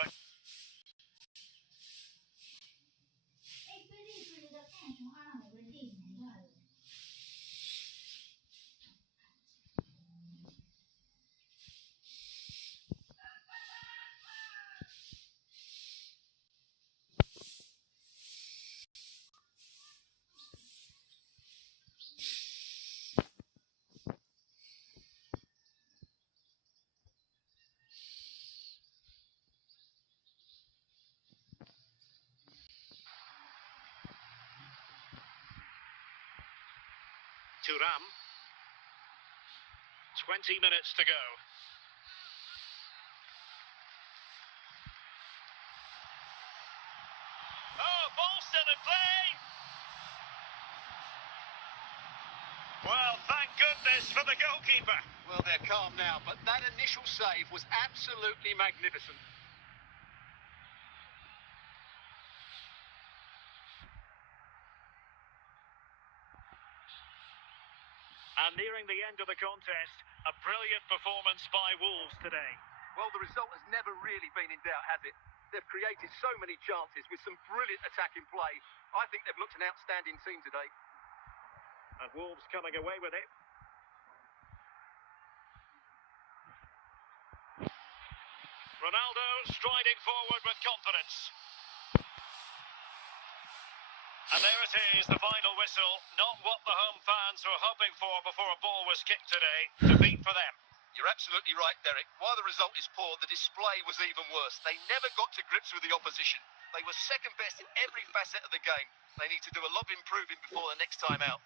Thuram. 20 minutes to go. Oh, ball still in play. Well, thank goodness for the goalkeeper. Well, they're calm now, but that initial save was absolutely magnificent. And nearing the end of the contest, a brilliant performance by Wolves today. Well, the result has never really been in doubt, has it? They've created so many chances with some brilliant attacking play. I think they've looked an outstanding team today. And Wolves coming away with it. Ronaldo striding forward with confidence. And there it is, the final whistle. Not what the home fans were hoping for before a ball was kicked today. Defeat for them. You're absolutely right, Derek. While the result is poor, the display was even worse. They never got to grips with the opposition. They were second best in every facet of the game. They need to do a lot of improving before the next time out.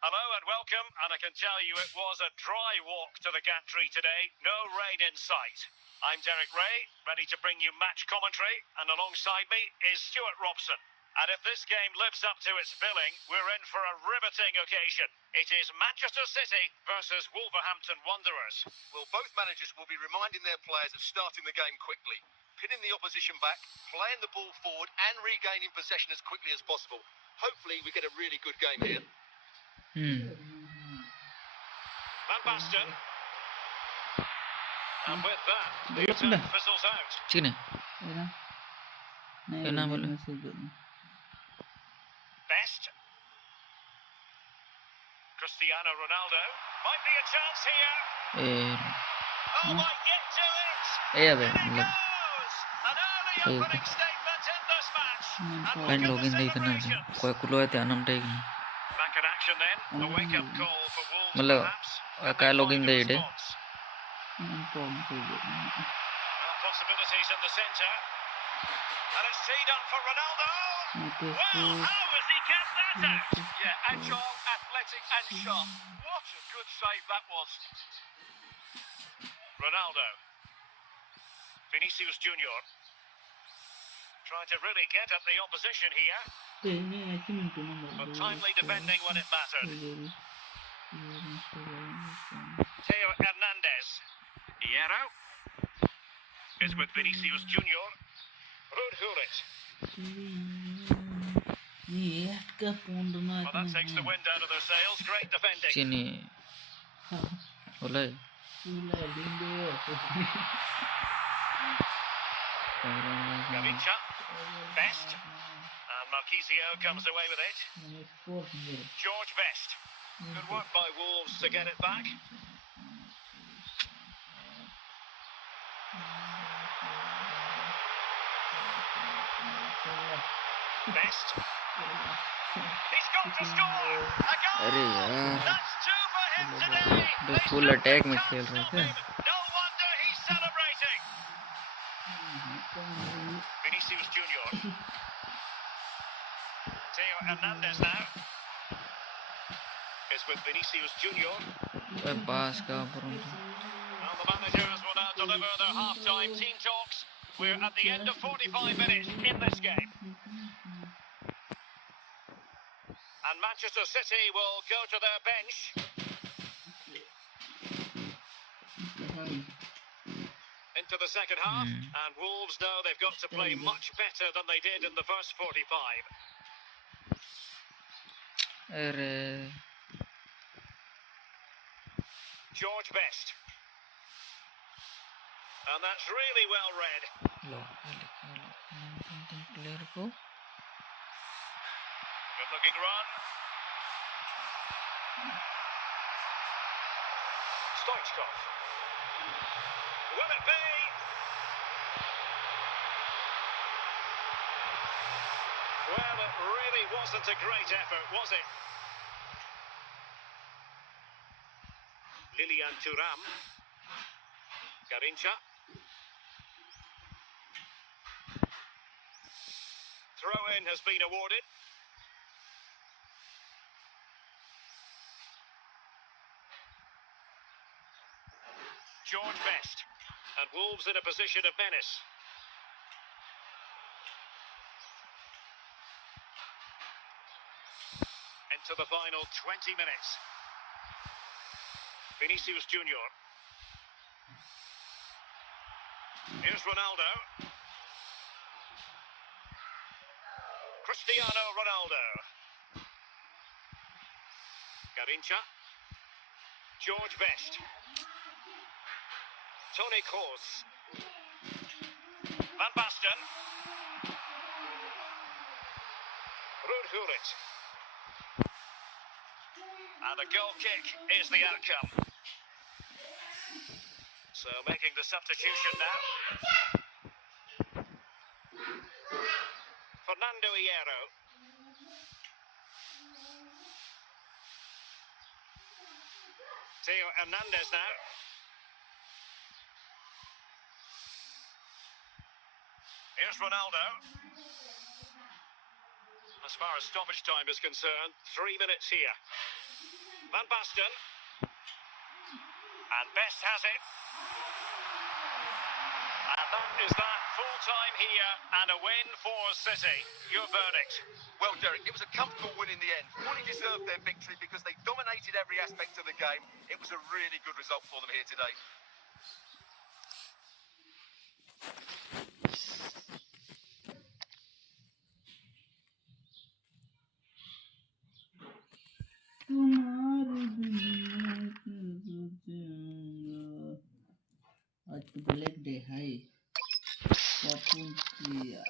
Hello and welcome, and I can tell you it was a dry walk to the gantry today. No rain in sight. I'm Derek Ray, ready to bring you match commentary, and alongside me is Stuart Robson. And if this game lives up to its billing, we're in for a riveting occasion. It is Manchester City versus Wolverhampton Wanderers. Well, both managers will be reminding their players of starting the game quickly, pinning the opposition back, playing the ball forward and regaining possession as quickly as possible. Hopefully we get a really good game here. Van Basten. And with that, the attack fizzles out. ठीक है क्या नाम बोले Best. Cristiano Ronaldo. Might be a chance here. Oh, might get to it. अबे And it मतलब goes. An early opening statement in this match. And point look at login the नहीं करना celebrations. कोई कुलो है त्यानम take Back in action then. A wake-up call for Wolves, मतलब perhaps. काय login दे इटे Well, possibilities in the centre. And it's teed up for Ronaldo. Well, how has he kept that? That's out. Yeah, agile, athletic and sharp. What a good save that was. Ronaldo. Vinicius Junior. Trying to really get at the opposition here. But timely defending when it mattered. Theo Hernandez. Hierro. Is with Vinicius Junior. Rudhurit. Well, that takes the wind out of their sails. Great defending. Sini. Oleh. Gavincha. Best. And Marquisio comes away with it. George Best. Good work by Wolves to get it back. Best. He's got to score. A goal. अरे यार, That's two for him today. तो They full still attack में can't खेल रहे stop थे. him. No wonder he's celebrating. Vinicius Junior. Theo Hernandez now. Is with Vinicius Junior. पास का बरों. Well, the managers will now deliver their half-time team talks. We're at the end of 45 minutes in this game. And Manchester City will go to their bench. Into the second half, and Wolves know they've got to play much better than they did in the first 45. अरे George Best. And that's really well read. Player को Good looking run. Stoichkov. Will it be? Well, it really wasn't a great effort, was it? Lilian Thuram. Garincha. Throw-in has been awarded. George Best. And Wolves in a position of menace. Into the final 20 minutes. Vinicius Junior. Here's Ronaldo. Cristiano Ronaldo. Garincha. George Best. Toni Kroos. Van Basten. Rudhurit. And a goal kick is the outcome. So making the substitution now. Fernando Hierro. Theo Hernandez now. Here's Ronaldo. As far as stoppage time is concerned, 3 minutes here. Van Basten. And Best has it. And that is that. Full time here and a win for City. Your verdict? Well, Derek, it was a comfortable win in the end. Fully deserved their victory because they dominated every aspect of the game. It was a really good result for them here today. आज तो black day है पापुन किया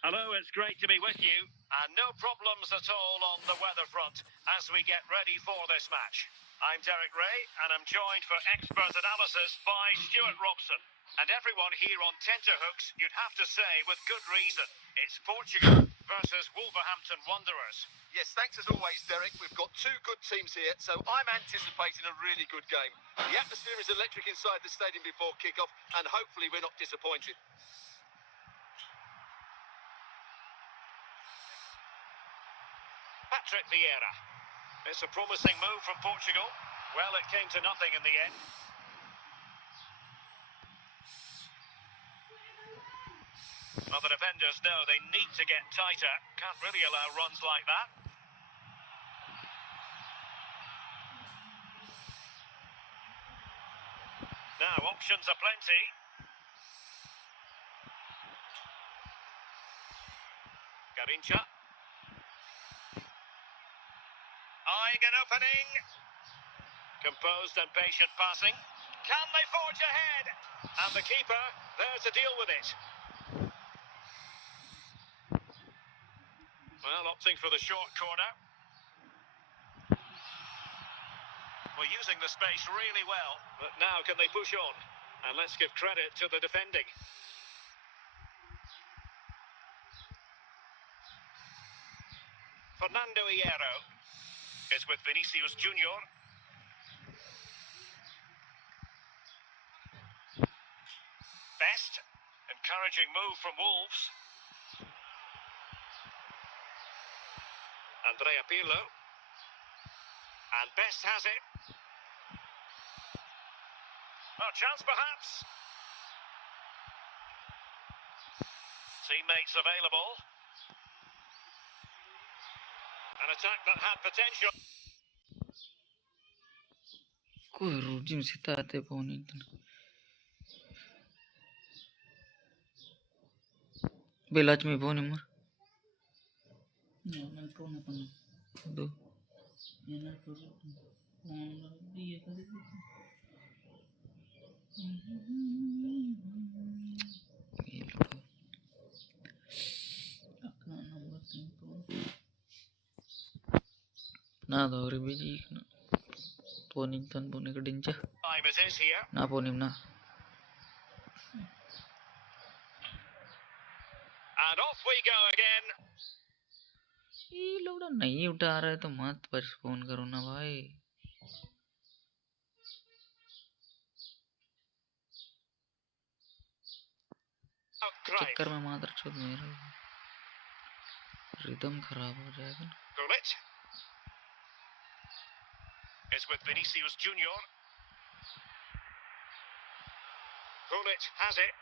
Hello, it's great to be with you. And no problems at all on the weather front as we get ready for this match. I'm Derek Ray, and I'm joined for expert analysis by Stuart Robson. And everyone here on tenterhooks, you'd have to say, with good reason, it's Portugal versus Wolverhampton Wanderers. Yes, thanks as always, Derek. We've got two good teams here, so I'm anticipating a really good game. The atmosphere is electric inside the stadium before kick-off, and hopefully we're not disappointed. Patrick Vieira. It's a promising move from Portugal. Well, it came to nothing in the end. Well, the defenders know they need to get tighter. Can't really allow runs like that. Now, options are plenty. Garincha. Eyeing an opening. Composed and patient passing. Can they forge ahead? And the keeper there to deal with it. Well, opting for the short corner. We're using the space really well, but now can they push on? And let's give credit to the defending. Fernando Hierro is with Vinicius Junior. Best, encouraging move from Wolves. Andrea Pirlo. And Best has it. A chance perhaps. Teammates available. An attack that had potential. Kuyruğum sitate poni. Belaj me poni mar. No, no pone pone. Do. Yana pone. On dia kali. Akan nomor 5. Na dori biji na. Poning tan poni kedinca. Time it is here. Na ponim na. And off we go again. ये लोग ना नहीं उठा रहे तो मत postpone करो ना भाई. चक्कर में मादर चोद मेरा रिदम खराब हो जाएगा. Gullit is with Vinicius Junior. Gullit has it.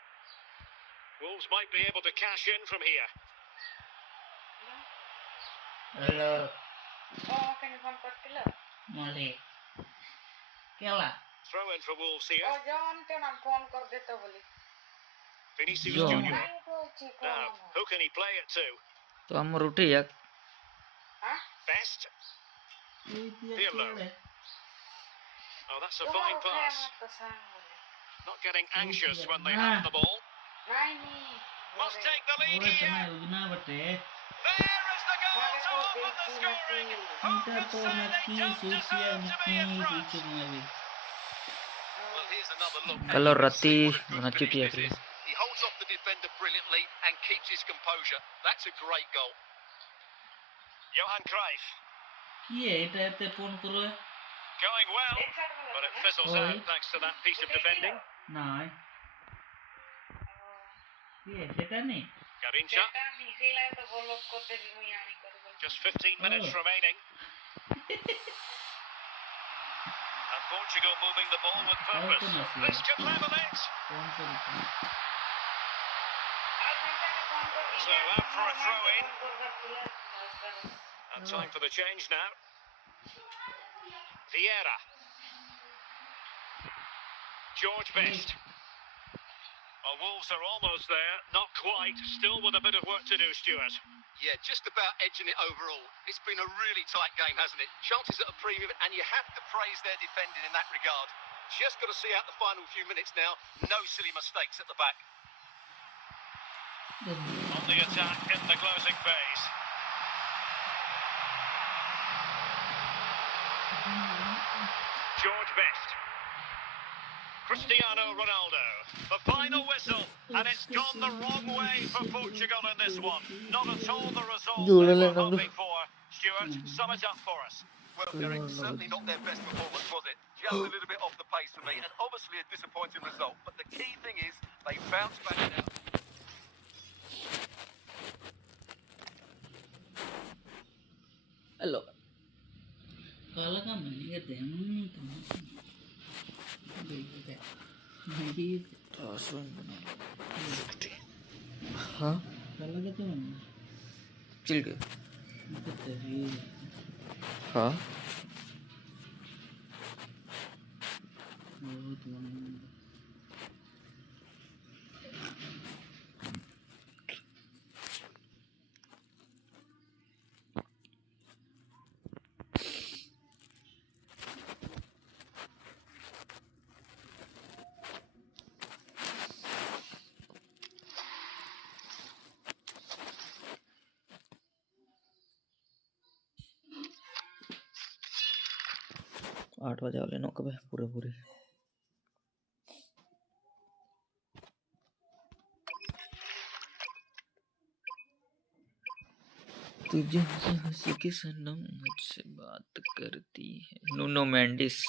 Wolves might be able to cash in from here. Hello. Oh, can you phone करते Male. क्या ला? Throw in for Wolves here. Oh, John, can I phone कर देता बोली. Vinicius John. Junior. नहीं तो ठीक Now, who can he play it to? तो हम रूठे यार. हाँ? Best. Pirlo. Oh, that's a fine pass. तो सांग बोली. Not getting anxious when they have the ball. नहीं. Must take the lead Ora here. kena ujna bate. There is the goal to open the scoring. Who Inter could to say they naki don't sucia deserve to be in naki front? pucuk ngawi. Well, here's another look. Kalau Rati See what a good ngacip finish ya this is. He holds off the defender brilliantly and keeps his composure. That's a great goal. Johan Cruyff Kiye eta ete phone karo. going well, but it fizzles Oi. out thanks to that piece of defending. Nai. Kiye seta nahi. Garincha, सेटा निकला तो वो लोग को तेरी मुझे आने कर दो. just 15 minutes Oh. remaining. And Portugal moving the ball with purpose. How can I see This it? could level it. Phone karo. आज घंटे का phone कर. So out for a throw in. phone कर दिया. And time for the change now. Vieira. George Best. Well, Wolves are almost there, not quite, still with a bit of work to do, Stuart. Yeah, just about edging it overall. It's been a really tight game, hasn't it? Chances at a premium, and you have to praise their defending in that regard. Just got to see out the final few minutes now. No silly mistakes at the back. On the attack in the closing phase. George Best. Cristiano Ronaldo. The final whistle, and it's gone the wrong way for Portugal in this one. Not at all the result they were hoping for. Stuart, sum it up for us. Well, Derek, certainly not their best performance, was it? Just a little bit off the pace for me, and obviously a disappointing result. But the key thing is they bounced back now. Hello. Kalah kan meningkat ya, maybe. हाँ Kalah gitu kan? Chill गए Itu tadi. हाँ Oh teman. 8 बजे वाले no कब है पूरे पूरी तुझे हंसी के सनम मुझसे बात करती है नुनो Mendis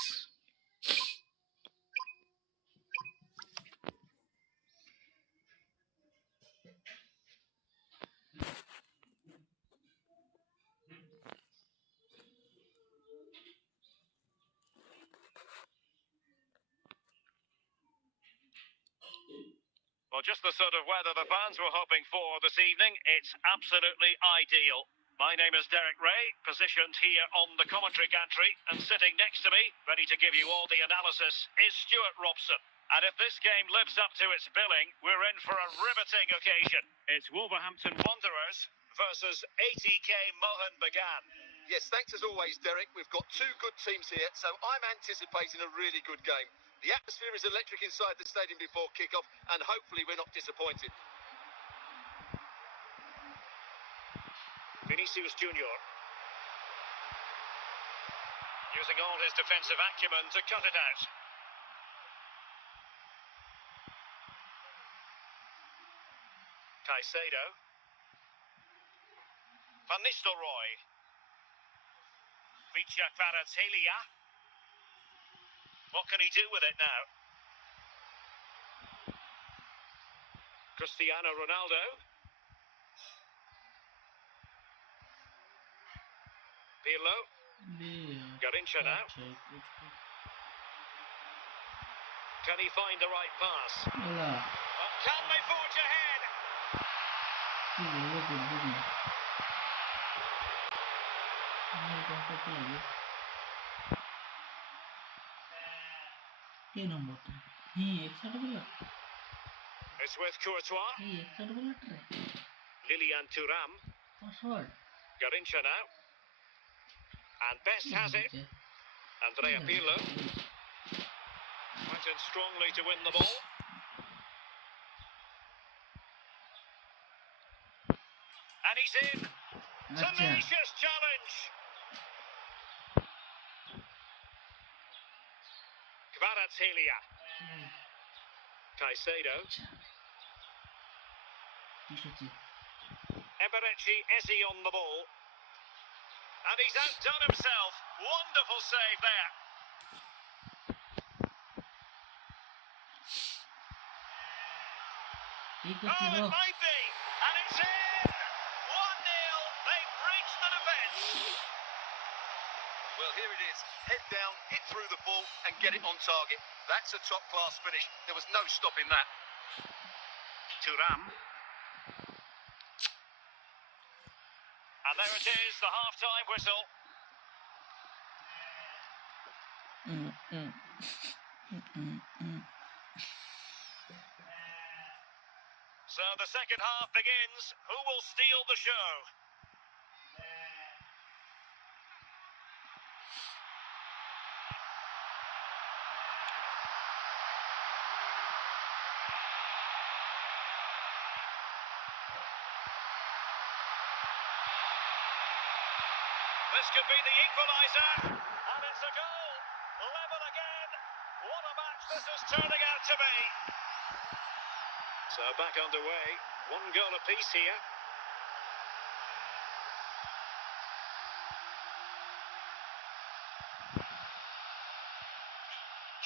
Well, just the sort of weather the fans were hoping for this evening. It's absolutely ideal. My name is Derek Ray, positioned here on the commentary gantry, and sitting next to me, ready to give you all the analysis, is Stuart Robson. And if this game lives up to its billing, we're in for a riveting occasion. It's Wolverhampton Wanderers versus ATK Mohun Bagan. Yes, thanks as always, Derek. We've got two good teams here, so I'm anticipating a really good game. The atmosphere is electric inside the stadium before kick-off, and hopefully we're not disappointed. Vinicius Junior. Using all his defensive acumen to cut it out. Caicedo. Van Nistelrooy. Vicha Kvaratskhelia. What can he do with it now? Cristiano Ronaldo. Pirlo. Garincha now. Can he find the right pass? Can they forge ahead? It's with Courtois. Lilian Thuram. Garincha now. And Best has it. Andrea Pirlo. Went in strongly to win the ball. And he's in. Tenacious challenge. Kvaratskhelia. Caicedo. Eberechi Eze on the ball. And he's outdone himself. Wonderful save there. Oh, it might be. And it's in. 1-0. They breached the defence. Well, here it is. Head down, hit through the ball and get it on target. That's a top-class finish. There was no stopping that. Thuram. And there it is, the half-time whistle. So the second half begins. Who will steal the show? This could be the equaliser, and it's a goal. Level again. What a match this is turning out to be. So back underway. One goal apiece here.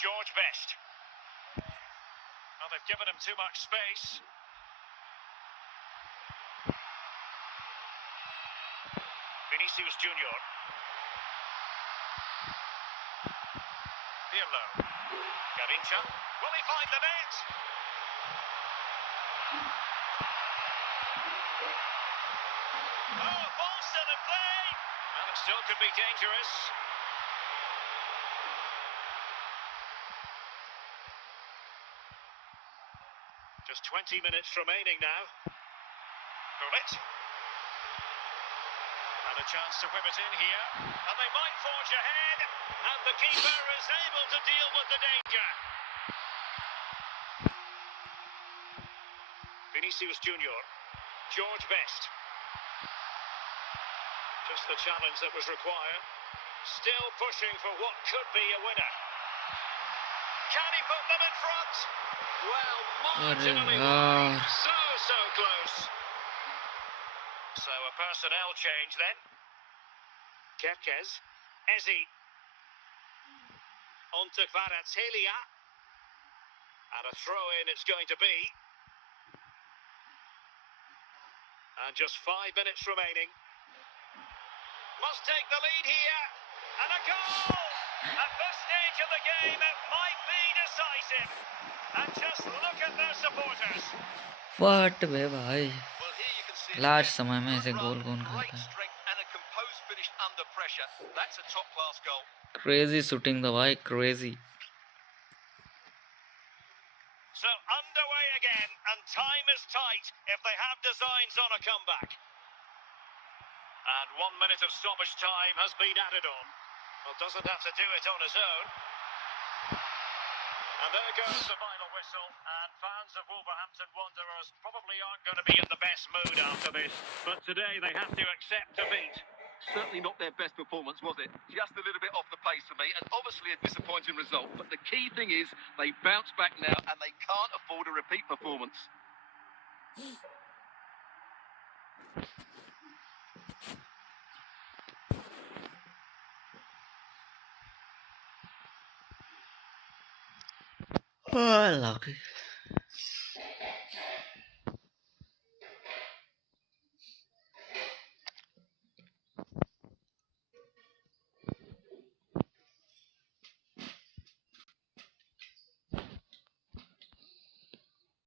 George Best. Well, they've given him too much space. Vinicius Junior. Pirlo. Garincha. Will he find the net? Oh, ball still in play. And it still could be dangerous. Just 20 minutes remaining now. Gullit. And a chance to whip it in here. And they might forge ahead. And the keeper is able to deal with the danger. Vinicius Junior. George Best. Just the challenge that was required. Still pushing for what could be a winner. Can he put them in front? Well, marginally wide. So close. So a personnel change then. Kerkez. Ezi. On to Kvaratskhelia. And a throw-in it's going to be. And just 5 minutes remaining. Must take the lead here. And a goal! At this stage of the game, it might be decisive. And just look at their supporters. फट बे भाई Well, here you can see last समय में ऐसे गोल कौन great खाता है strength and a composed finish under pressure. That's a top-class goal. Crazy shooting था भाई crazy So underway again, and time is tight if they have designs on a comeback. And 1 minute of stoppage time has been added on. Well, doesn't have to do it on his own. And there goes the final whistle, and fans of Wolverhampton Wanderers probably aren't going to be in the best mood after this. But today they have to accept defeat. Certainly not their best performance, was it? Just a little bit off the pace for me, and obviously a disappointing result. But the key thing is they bounce back now, and they can't afford a repeat performance. Oh, lucky.